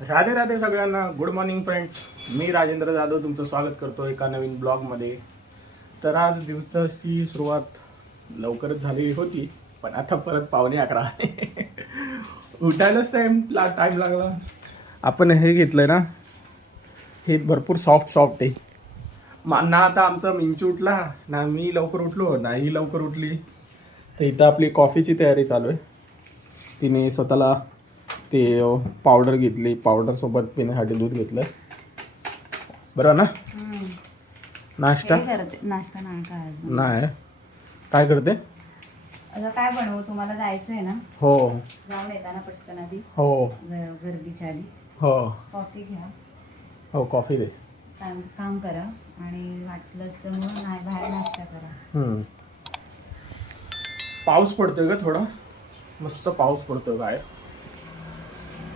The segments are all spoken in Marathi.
राधे राधे सगळ्यांना. गुड मॉर्निंग फ्रेंड्स मी राजेंद्र जाधव तुमचं स्वागत करतो एका नवीन ब्लॉगमध्ये तर आज दिवसाची सुरुवात लवकरच झाली होती पण आता परत पावणे अकरा. उठायलाच टाईम ला टाईम लागला. आपण हे घेतलंय ना हे भरपूर सॉफ्ट सॉफ्ट आहे. मा- ना आता आमचा मिंचू उठला ना मी लवकर उठलो ना ही लवकर उठली. तर इथं आपली कॉफीची तयारी चालू आहे. तिने स्वतःला ते पावडर घेतली. पावडर सोबत पिण्यासाठी दूध घेतलं. बरं ना? नाश्ता? नाश्ता नाही काय नाही. काय करते? आता काय बनवू? तुम्हाला जायचं आहे ना? हो. जाऊन येताना पटकन आधी. हो. गर्दीच्या आधी. हो. कॉफी घ्या. हो कॉफी दे. काम काम करा. आणि वाटलंच तर मग नाही बाहेर नाश्ता करा. पाऊस पडतोय का थोडा. मस्त पाऊस पडतोय बाहेर.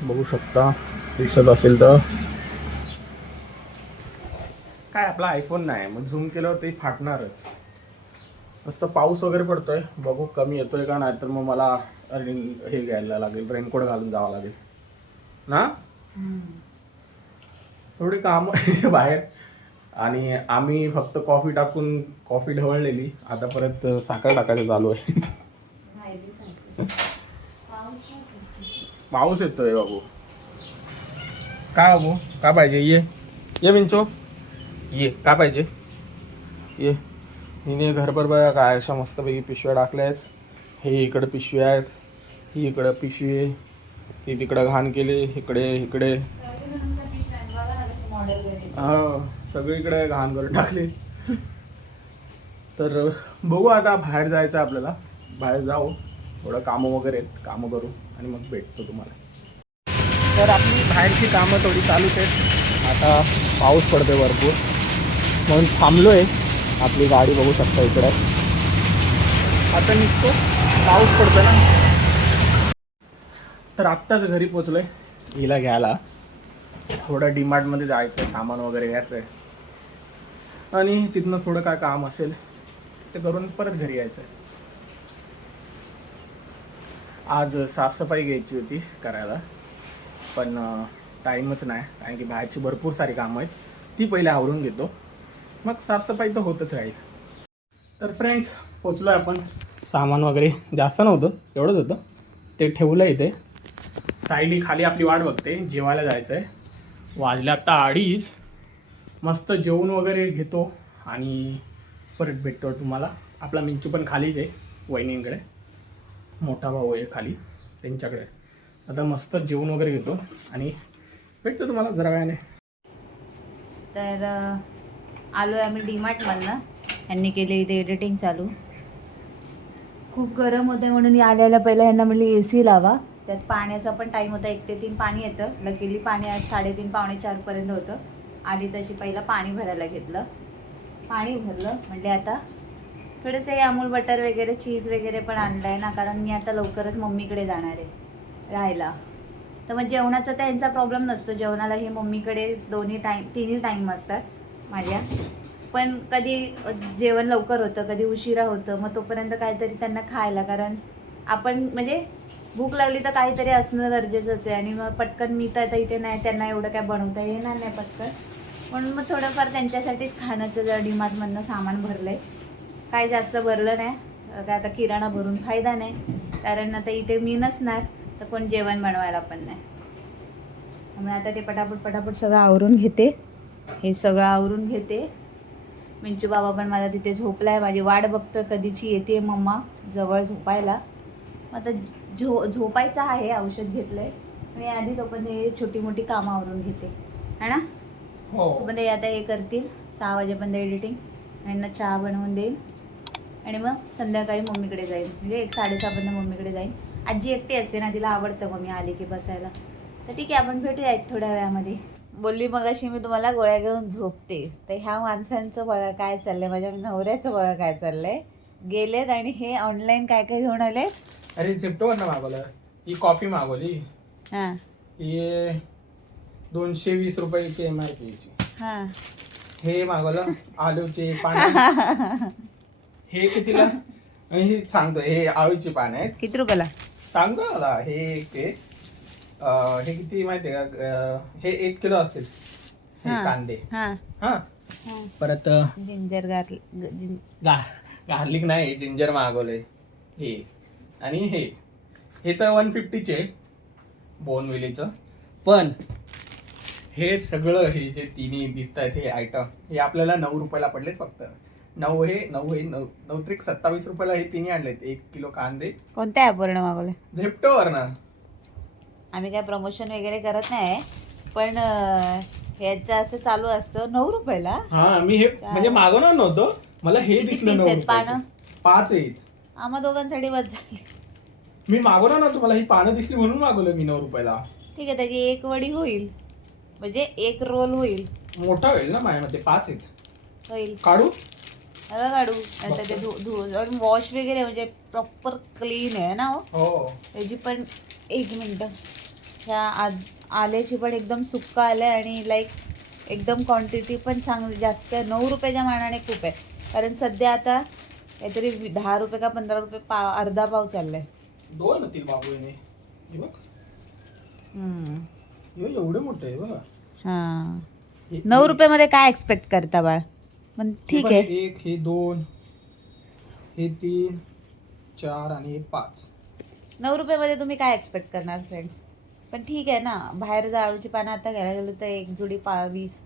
बघू शकता. दिसत असेल तर. काय आपला आयफोन नाही मग झूम केल्यावर ते फाटणारच. मस्त पाऊस वगैरे पडतोय बघू कमी येतोय का नाही तर मग मला हे घ्यायला लागेल रेनकोट घालून जावं लागेल. ना? थोडी काम बाहेर. आणि आम्ही फक्त कॉफी टाकून कॉफी ढवळलेली. आता परत साखर टाकायचं चालू आहे राहिली सारखी. पाऊस नाही पडत. पाऊस येतोय बाबू काय बाबू? काय पाहिजे? ये. ये मिंचो ये. काय पाहिजे? ये. हिने घरभर बघा काय अशा मस्तपैकी पिशव्या टाकल्या आहेत. हे इकडं पिशव्या आहेत. ही इकडं पिशवी आहे. ती तिकडं घाण केली. इकडे इकडे. हो. सगळीकडे हा सगळीकडे घाण करून टाकली. तर बघू आता बाहेर जायचं आहे आपल्याला. बाहेर जाऊ. थोडं कामं वगैरे आहेत. कामं करू. आणि मग भेटतो तुम्हाला. तर आपली बाहेरची कामं थोडी चालूच आहेत. आता पाऊस पडतोय भरपूर. म्हणून थांबलो आहे आपली गाडी बघू शकता इकडे. आता निघतो. पाऊस पडतो ना. तर आत्ताच घरी पोचलोय. हिला घ्यायला. थोडं डीमार्टमध्ये जायचं आहे सामान वगैरे घ्यायचं आहे आणि तिथनं थोडं काय काम असेल ते करून परत घरी यायचं आहे आज साफसफाई घ्यायची होती करायला. पण टाईमच नाही. कारण की बाहेरची भरपूर सारी कामं आहेत. ती पहिले आवरून घेतो. मग साफसफाई तर होतच राहील. तर फ्रेंड्स पोचलो आहे आपण. सामान वगैरे जास्त नव्हतं. एवढंच होतं. ते ठेवलं इथे. साईडी खाली आपली वाट बघते. जेवायला जायचं आहे वाजल्या आत्ता अडीच. मस्त जेवण वगैरे घेतो. आणि परत भेटतो तुम्हाला. आपला मिंचू पण खालीच आहे वहिनींकडे. मोठा भाऊ आहे खाली त्यांच्याकडे. आता मस्त जेवण वगैरे घेतो आणि भेटतो तुम्हाला जरा वेळाने. तर आलो आहे आम्ही डीमार्टमधनं यांनी केली इथे एडिटिंग चालू. खूप गरम होतं म्हणून या आल्याला पहिला यांना म्हणली ए सी लावा. त्यात पाण्याचा पण टाईम होता एक ते तीन पाणी येतं. लकीली पाणी आज साडेतीन पावणे चारपर्यंत होतं. आली तशी पहिला पाणी भरायला घेतलं. पाणी भरलं म्हणजे आता थोडंसं हे अमूल बटर वगैरे चीज वगैरे पण आणलं आहे ना कारण मी आता लवकरच मम्मीकडे जाणार आहे राहायला. तर मग जेवणाचा त्यांचा प्रॉब्लेम नसतो. जेवणाला हे मम्मीकडे दोन्ही टाईम तिन्ही टाईम असतात माझ्या. पण कधी जेवण लवकर होतं कधी उशिरा होतं मग तोपर्यंत काहीतरी त्यांना खायला कारण आपण म्हणजे भूक लागली तर काहीतरी असणं गरजेचंच आहे. आणि मग पटकन मी तर इथे नाही त्यांना एवढं काय बनवता येणार नाही पटकन. म्हणून मग थोडंफार त्यांच्यासाठीच खाण्याचं जर डिमार्टमधनं सामान भरलं आहे काय जास्त भरलं नाही. काय आता किराणा भरून फायदा नाही. कारण आता इथे मी नसणार तर कोण जेवण बनवायला पण नाही. त्यामुळे आता ते पटापट पटापट सगळं आवरून घेते. हे सगळं आवरून घेते. मिंचू बाबा पण माझा तिथे झोपलाय. माझी वाट बघतोय कधीची येते मम्मा जवळ झोपायला. मग आता झो झोपायचं आहे औषध घेतलंय. आणि आधी तोपर्यंत हे छोटी मोठी कामं आवरून घेते. है ना? हो. तोपर्यंत हे आता हे करतील. सहा वाजेपर्यंत एडिटिंग यांना चहा बनवून देईन. आणि मग संध्याकाळी मम्मीकडे जाईन. म्हणजे एक साडेसहापर्यंत मम्मीकडे जाईन. आजी एकटी असते ना तिला आवडतं मम्मी आली की बसायला. तर ठीक आहे आपण भेटूया एक थोड्या वेळामध्ये. बोलली मग अशी मी तुम्हाला गोळ्या घेऊन झोपते. तर ह्या माणसांचं बघा काय चाललंय माझ्या नवऱ्याचं बघा काय चाललंय. गेलेत आणि हे ऑनलाईन काय काय घेऊन आले? अरे झेप्टोवरनं मागवलं. ही कॉफी मागवली. हां. ही दोनशे वीस रुपयाची एम आर पीची हां. हे मागवलं. आलूचे पान. हे कितीला आणि हे सांगतो हे आळूची पान आहेत. किती रुपयाला? सांगतो मला? हे ते अं, हे किती माहितीये का? अं, हे एक किलो असेल. हे हा. कांदे. हा. हा. परत जिंजर गार्लिक नाही जिंजर मागवलंय. हे. आणि हे. हे तर वन फिफ्टीचे बोनविलीचं. पण हे सगळं हे जे तिन्ही दिसत आहेत हे आयटम हे आपल्याला नऊ रुपयाला पडलेत फक्त. नऊ हे नऊ हे नऊ नऊ त्रिक सत्तावीस रुपयाला हे तिन्ही आणलेत. एक किलो कांदे. कोणत्या ॲपवरनं मागवले झेप्टोवर ना आम्ही काय प्रमोशन वगैरे करत नाही पण अं, ह्याचं असं चालू असतं नऊ रुपयाला. हा मी हे म्हणजे मागवणार नव्हतं. मला हे किती दिसलं piece नऊ आहेत रुपयाचं. पानं? पाच आहेत. आम्हा दोघांसाठी बस झाली. मी मागवणार नव्हतं. मला ही पानं दिसली म्हणून मागवलं मी नऊ रुपयाला. ठीक आहे त्याची एक वडी होईल. म्हणजे एक रोल होईल. मोठा होईल ना माझ्या मध्ये पाच आहेत. होईल. काढू? काढू. नंतर ते धु धु आणि वॉश वगैरे म्हणजे प्रॉपर क्लीन आहे ना हो? हो. त्याची पण एक मिनटं. ह्या आज आल्याची पण एकदम सुक्का आलं आहे आणि लाईक एकदम क्वांटिटी पण चांगली जास्त आहे. नऊ रुपयाच्या मानाने खूप आहे. कारण सध्या आता काहीतरी दहा रुपये का पंधरा रुपये पाव अर्धा पाव चाललाय. दोन होतील बाबू बघ. हे एवढे मोठे आहे बघा. हां. हे- नऊ रुपयामध्ये काय एक्सपेक्ट करता बाळ? पण हे ठीक आहे. हे एक हे दोन हे तीन चार आणि हे पाच. नऊ रुपयामध्ये तुम्ही काय एक्सपेक्ट करणार फ्रेंड्स पण ठीक आहे ना बाहेर जाळूची पानं आता घ्यायला गेलं तर एक जुडी पा वीस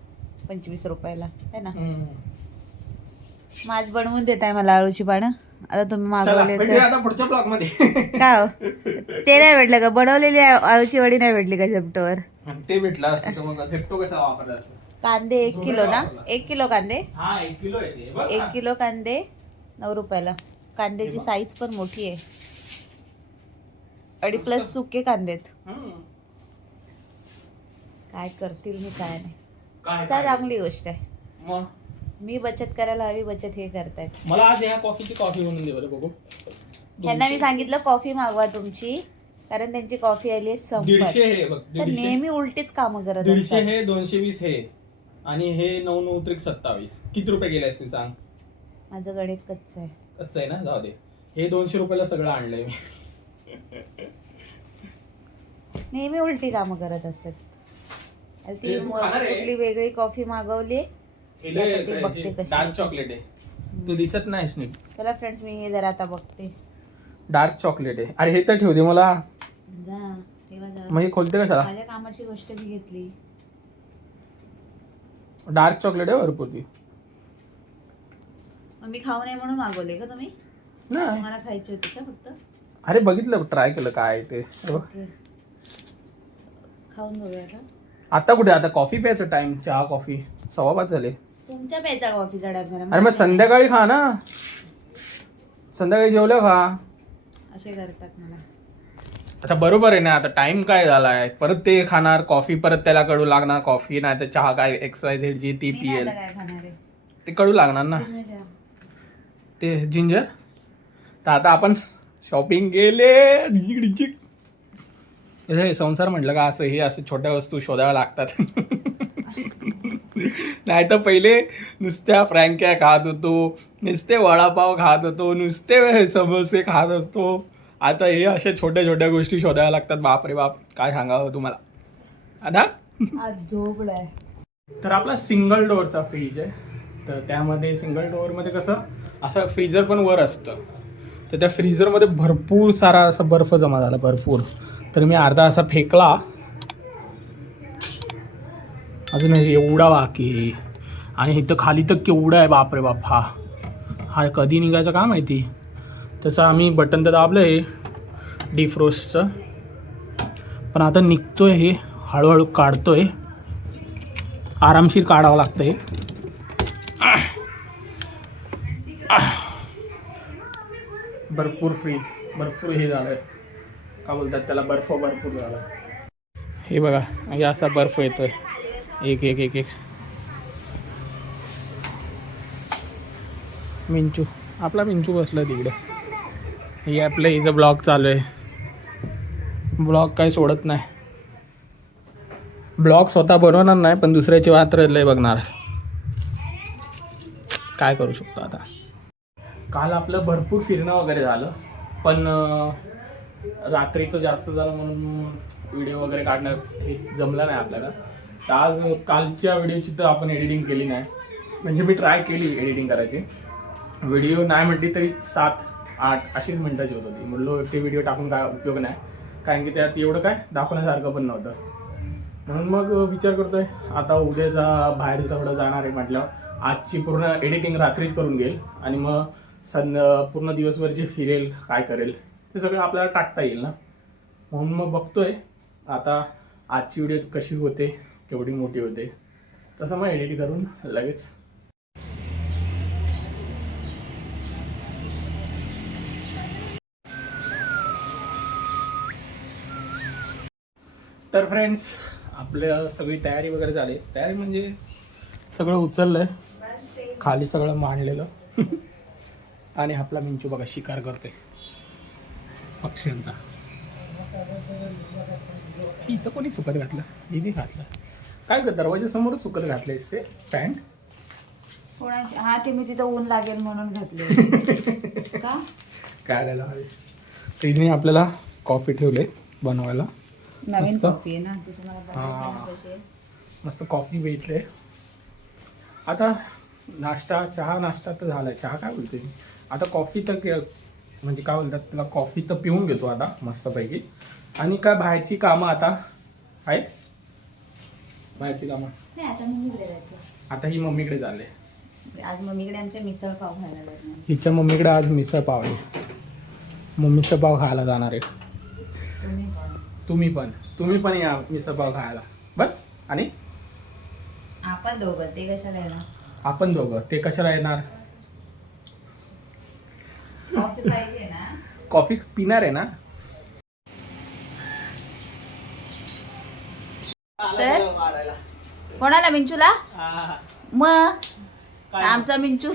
पंचवीस रुपयाला आहे ना? आज बनवून देत आहे मला आळूची पानं. आता तुम्ही चला मागवले भेटूया तर आता पुढच्या ब्लॉगमध्ये काय हो? ते नाही भेटलं का? बनवलेली आ- आळूची वडी नाही भेटली का झेपटोवर? आणि ते भेटला असतं तर मग झेप्टो कसा वापरला असतं? कांदे एक किलो ना? एक किलो कांदे? हा एक किलो एक. किलो कांदे नऊ रुपयाला. कांद्याची. साईज पण मोठी आहे. आणि प्लस सुके कांदेत हम्म. काय करतील मी काय नाही? चांगली गोष्ट आहे. मी बचत करायला हवी बचत हे करतायत. मला आज ह्या कॉफीची कॉफी दे बरं बघू. त्यांना मी सांगितलं कॉफी मागवा तुमची. कारण त्यांची कॉफी आली आहे संपत. नेहमी उलटीच कामं करत असतात. हे दोनशे वीस हे. आणि हे नऊ नऊ त्रिक सत्तावीस. किती रुपये गेले असते सांग? माझं गणित कच्च आहे. कच्चं आहे ना? जाऊ दे. हे दोनशे रुपयाला सगळं आणलंय मी. नेहमी उलटी कामं करत असतात. ती तू म- खाणार आहे? कुठली वेगळी कॉफी मागवली आता ती बघते कशी डार्क. चॉकलेट आहे. तू दिसत नाहीस नीट. चला फ्रेंड्स मी हे जरा आता बघते. डार्क चॉकलेट आहे. अरे हे तर मला. जा ठेवा जरा. मग हे खोलते कशाला? माझ्या कामाची गोष्ट मी घेतली. डार्क चॉकलेट आहे भरपूर ती. मग मी खाऊ नये म्हणून मागवले का तुम्ही? नाही. मला खायची होती का फक्त? अरे बघितलं ट्राय केलं काय ते. ओके. खाऊन बघूया का आता कुठे? आता कॉफी प्यायचं टाइम चहा कॉफी. सव्वा पाच झाले. तुमच्या प्यायचा कॉफीचा डब अरे मग संध्याकाळी खा ना. संध्याकाळी जेवलं खा. असे करतात मला. आता बरोबर आहे ना. आता टाइम काय झालाय? परत ते खाणार कॉफी परत त्याला कडू लागणार. कॉफी नाही तर चहा काय एक्स वाय झेड जी ती पिएल ते कडू लागणार ना. ते जिंजर तर आता आपण शॉपिंग गेले. हे संसार म्हटलं का असं हे असं छोट्या वस्तू शोधाव्या लागतात. नाही तर पहिले नुसत्या फ्रँक्या खात होतो नुसते वडापाव खात होतो नुसते समोसे खात असतो. आता हे अशा छोट्या छोट्या गोष्टी शोधाव्या लागतात. बापरे बाप काय सांगावं तुम्हाला? आता? आज झोपलाय तर आपला सिंगल डोअरचा फ्रीज आहे. तर त्यामध्ये सिंगल डोअरमध्ये कसं असं फ्रीजर पण वर असतं. तर त्या फ्रीजरमध्ये भरपूर सारा असा बर्फ जमा झाला भरपूर. तर मी अर्धा असा फेकला. अजून एवढा बाकी. आणि इथं खाली तर केवढा आहे बापरे बाप हा. हा कधी निघायचं का माहिती? तसं आम्ही बटन तर दाबलं आहे डिफ्रोस्टचं पण आता निघतोय हे हळूहळू काढतोय. आरामशीर काढावं लागतं हे भरपूर फ्रीज भरपूर हे झालंय. का बोलतात त्याला बर्फ भरपूर झाला हे बघा हे असा बर्फ येतोय. एक एक एक एक. मिंचू आपला मिंचू बसला तिकडे. हे आपलं हिचं ब्लॉग चालू आहे. ब्लॉग काय सोडत नाही. ब्लॉग स्वतः बनवणार नाही पण दुसऱ्याची मात्र लय बघणार. काय करू शकतो आता? काल आपलं भरपूर फिरणं वगैरे झालं पण रात्रीचं जास्त झालं म्हणून व्हिडिओ वगैरे काढणं हे जमलं नाही आपल्याला. तर आज कालच्या व्हिडिओची तर आपण एडिटिंग केली नाही. म्हणजे मी ट्राय केली एडिटिंग करायची. व्हिडिओ नाही म्हटली तरी सात आठ अशीच मिनटाची होत होती. म्हणलो ते व्हिडिओ टाकून काय उपयोग नाही. कारण की त्यात एवढं काय दाखवण्यासारखं पण नव्हतं. म्हणून मग विचार करतोय आता उद्याचा बाहेर थोडं जाणार आहे म्हटल्यावर. आजची पूर्ण एडिटिंग रात्रीच करून घेईल. आणि मग सं पूर्ण दिवसभर जे फिरेल काय करेल ते सगळं आपल्याला टाकता येईल ना. म्हणून मग बघतोय आता आजची व्हिडिओ कशी होते केवढी मोठी होते. तसं मग एडिट करून लगेच तर फ्रेंड्स आपल्या सगळी तयारी वगैरे झाली. तयारी म्हणजे सगळं उचललंय. खाली सगळं मांडलेलं. आणि आपला मिंचू बघा शिकार करते पक्ष्यांचा. इथं कोणी सुकत घातलं? इथे घातलं. काय ग दरवाजा समोरच सुकत घातलेस ते? पॅन्ट कोणाची? हा ते मी तिथं ऊन लागेल म्हणून घातले. का? काय आलेलं हवे इथे आपल्याला कॉफी ठेवले बनवायला. नवीन मस्त. कॉफी आहे ना हा. कशी आहे. मस्त कॉफी भेटले आता नाश्ता चहा नाश्ता तर झालाय. चहा काय बोलते मी? आता कॉफी तर के- म्हणजे काय बोलतात त्याला कॉफी तर पिऊन घेतो आता मस्तपैकी. आणि काय बाहेरची कामं आता आहेत? बाहेरची कामं? नाही आता ही मम्मीकडे चालले. आज मम्मीकडे आमच्या मिसळ पाव खायला लागणार हिच्या मम्मीकडे आज मिसळ पाव आहे. मिसळ पाव खायला जाणार आहे. तुम्ही तुम्ही पण. तुम्ही पण या मिसळ पाव खायला. बस? आणि? आपण दोघं. ते कशाला येणार? आपण दोघं. ते कशाला येणार? कॉफी पाहिजे ना. कॉफी पिणार आहे ना? तर? कोणाला मिंचूला? मग? आमचा मिंचू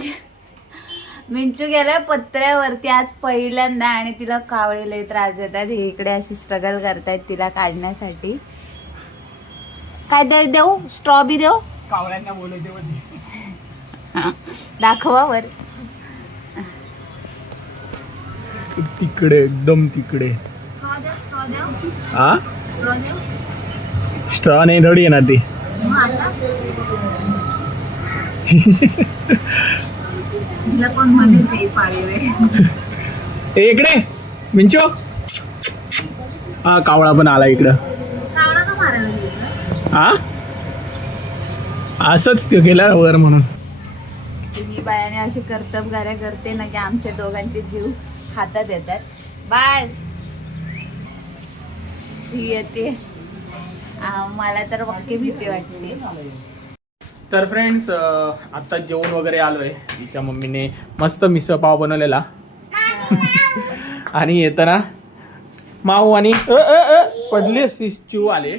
मिंचू गेलाय पत्र्यावरती आज पहिल्यांदा आणि तिला कावळे लय त्रास देतात. हे इकडे अशी स्ट्रगल करतायत तिला काढण्यासाठी. काय दे देऊ? स्ट्रॉबी देऊ? कावळ्यांना बोलवते दाखवा वर. तिकडे एकदम तिकडे. हा स्ट्रॉ नाही थोडी येणार ती. ए इकडे. मिंचो. हा कावळा पण आला इकडं. हा? असंच तो गेला वर म्हणून. ही बायाने अशी कर्तबगाऱ्या करते ना की आमच्या दोघांचे जीव हातात येतात. बाय. ही येते. मला तर वाक्य भीती वाटते. तर फ्रेंड्स आता जेवण वगैरे आलोय. तिच्या मम्मीने मस्त मिसळ पाव बनवलेला. आणि येताना माऊ आणि अ, अ, पडली असती चिव आले.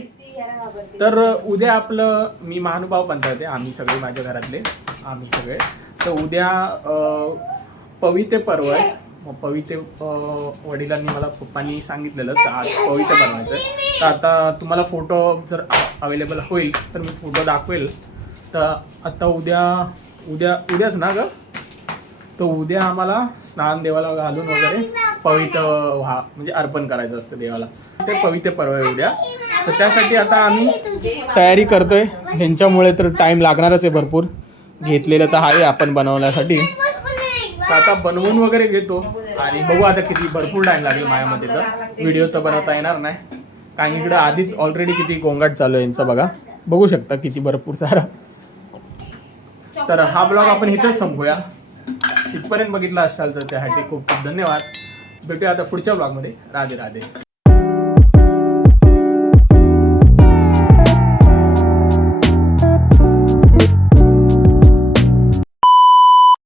तर उद्या आपलं मी महानुभाव बनतात आम्ही सगळे माझ्या घरातले आम्ही सगळे. तर उद्या पविते पर्व आहे. मग पविते वडिलांनी मला पप्पांनी सांगितलेलं तर आज पविते बनवायचं आहे तर आता तुम्हाला फोटो जर अवेलेबल होईल तर मी फोटो दाखवेल. तर आता उद्या उद्या उद्याच ना ग? तर उद्या आम्हाला स्नान देवाला घालून वगैरे पवित्र व्हा म्हणजे अर्पण करायचं असतं देवाला. ते पवित्र पर्व आहे उद्या. तर त्यासाठी आता आम्ही तयारी करतोय. ह्यांच्यामुळे तर टाईम लागणारच आहे भरपूर. घेतलेलं तर आहे आपण बनवण्यासाठी. आता बनवून वगैरे घेतो. आणि बघू आता किती भरपूर टाईम लागेल माझ्यामध्ये तर. व्हिडिओ तर बनवता येणार नाही. कारण इकडं आधीच ऑलरेडी किती गोंगाट चालू आहे यांचा बघा. बघू शकता किती भरपूर सारा. तर हा ब्लॉग आपण इथेच संपूया. इथपर्यंत बघितला असाल तर त्यासाठी खूप खूप धन्यवाद. भेटूया आता पुढच्या ब्लॉगमध्ये राधे राधे.